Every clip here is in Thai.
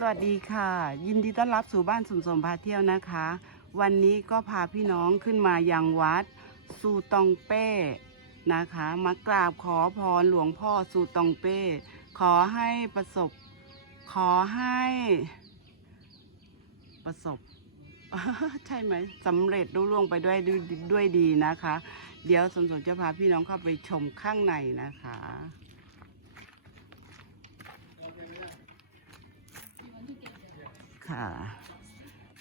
สวัสดีค่ะ ยินดีต้อนรับสู่บ้านสมสมพาเที่ยวนะคะ วันนี้ก็พาพี่น้องขึ้นมายังวัดสูตองเป้นะคะ มากราบขอพรหลวงพ่อสูตองเป้ ขอให้ประสบ ขอให้ประสบใช่ไหมสำเร็จรุ่ล่วงไปด้วยด้วยดีนะคะ เดี๋ยวสมสมจะพาพี่น้องเข้าไปชมข้างในนะคะ ค่ะ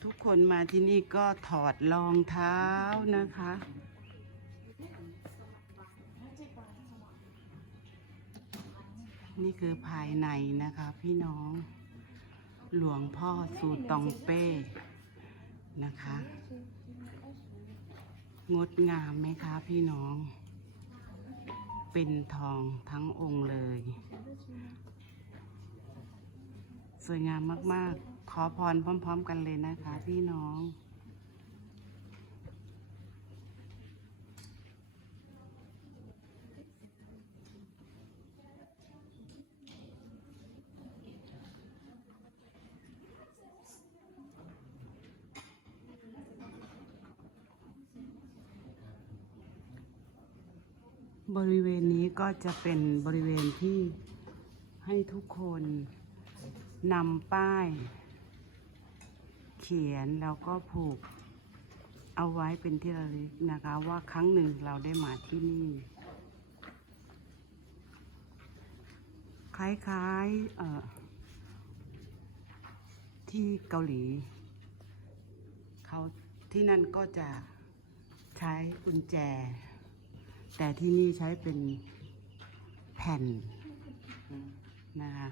ทุกคนมาที่นี่ก็ถอดรองเท้านะคะ นี่คือภายในนะคะพี่น้อง หลวงพ่อสูตองเป้นะคะ งดงามไหมคะพี่น้อง เป็นทองทั้งองค์เลย สวยงามมาก ๆ อพรพร้อม ๆ กันเลยนะคะ พี่น้องบริเวณนี้ก็จะเป็นบริเวณที่ให้ทุกคนนำป้าย ขียนแล้วก็ผูกเอาไว้เป็นที่ระลึกนะคะว่าครั้งหนึ่งเราได้มาที่นี่ คล้ายๆที่เกาหลีเขาที่นั่นก็จะใช้กุญแจ แต่ที่นี่ใช้เป็นแผ่นนะคะ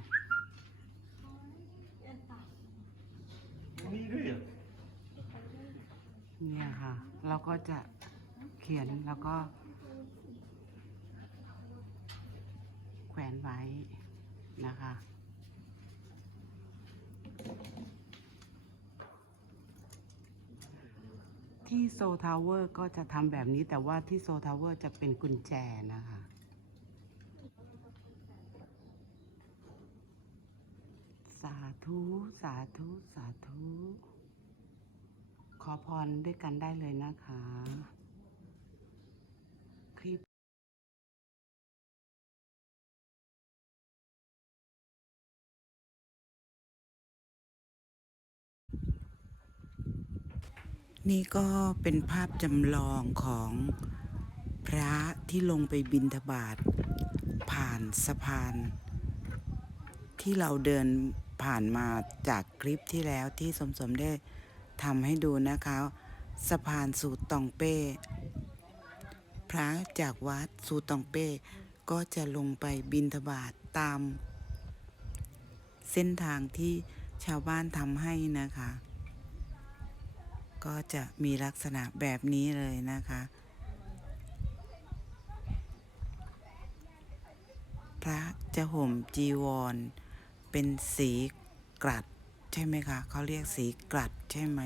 นี่ด้วยค่ะ เราก็จะเขียนแล้วก็ แขวนไว้นะคะที่โซทาวเวอร์ก็จะทำแบบนี้แต่ว่าที่โซทาวเวอร์จะเป็นกุญแจนะคะ สาธุ สาธุ สาธุ ขอพรด้วยกันได้เลยนะคะคลิปนี่ก็เป็นภาพจำลองของพระที่ลงไปบินทบาทผ่านสะพาน ที่เราเดินผ่านมาจากคลิปที่แล้วที่สมสมได้ ทำให้ดูนะคะสะพานสูตองเป้ พระจากวัดสูตองเป้ ก็จะลงไปบินทบาทตาม เส้นทางที่ชาวบ้านทำให้นะคะ ก็จะมีลักษณะแบบนี้เลยนะคะ พระจะห่มจีวร เป็นสีกรัด ใช่ไหมคะเขาเรียกสีกรัดใช่ไหม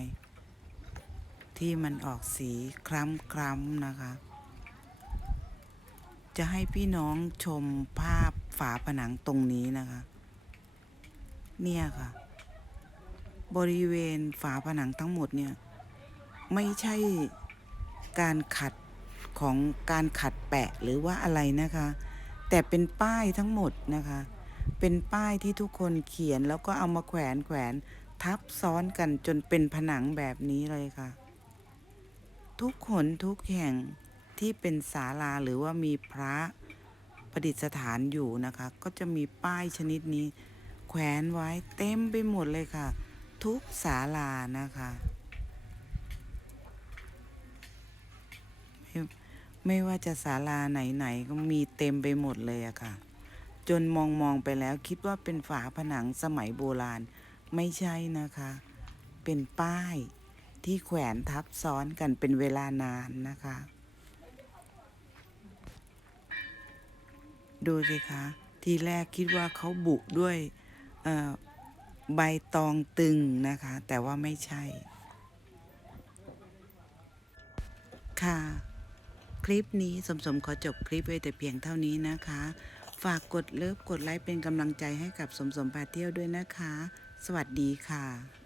ที่มันออกสีคล้ำคล้ำๆนะคะ จะให้พี่น้องชมภาพฝาผนังตรงนี้นะคะ เนี่ยค่ะ บริเวณฝาผนังทั้งหมดเนี่ย ไม่ใช่การขัดของการขัดแปะหรือว่าอะไรนะคะ แต่เป็นป้ายทั้งหมดนะคะ เป็นป้ายที่ทุกคนเขียนแล้วก็เอามาแขวนแขวนทับซ้อนกันจนเป็นผนังแบบนี้เลยค่ะ ทุกขนทุกแห่งที่เป็นศาลาหรือว่ามีพระประดิษฐานอยู่นะคะ ก็จะมีป้ายชนิดนี้ แขวนไว้เต็มไปหมดเลยค่ะ ทุกศาลานะคะ ไม่ไม่ว่าจะศาลาไหนๆก็มีเต็มไปหมดเลยอะค่ะ จนมองมองๆไปแล้วคิดว่าเป็นฝาผนังสมัยโบราณ ไม่ใช่นะคะ เป็นป้ายที่แขวนทับซ้อนกันเป็นเวลานานนะคะ ดูสิคะ ทีแรกคิดว่าเขาบุด้วยใบตองตึงนะคะ แต่ว่าไม่ใช่ ค่ะ คลิปนี้สมสมขอจบคลิปไว้แต่เพียงเท่านี้นะคะ ฝากกดเลิฟกดไลค์เป็นกำลังใจให้กับสมสมพาเที่ยวด้วยนะคะ สวัสดีค่ะ